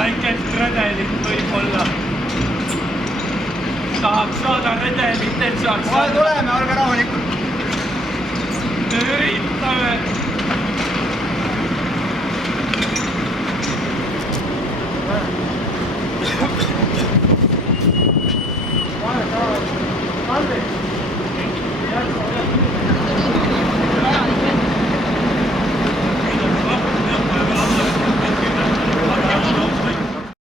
väikest redelit võib-olla. Tahaks saada redelit, et saaks... Kohe tuleme, olge rahulikud. Me üritame.